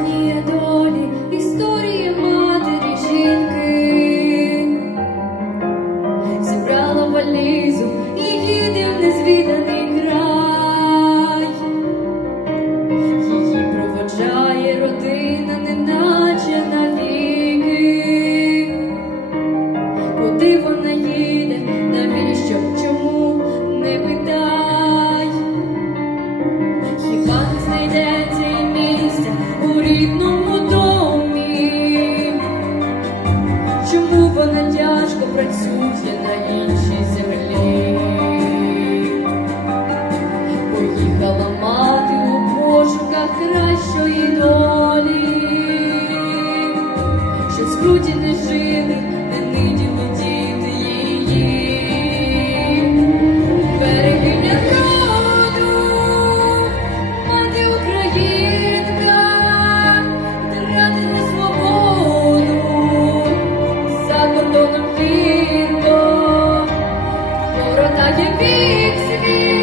не дочь. Вона тяжко працює на іншій землі? Hadi bir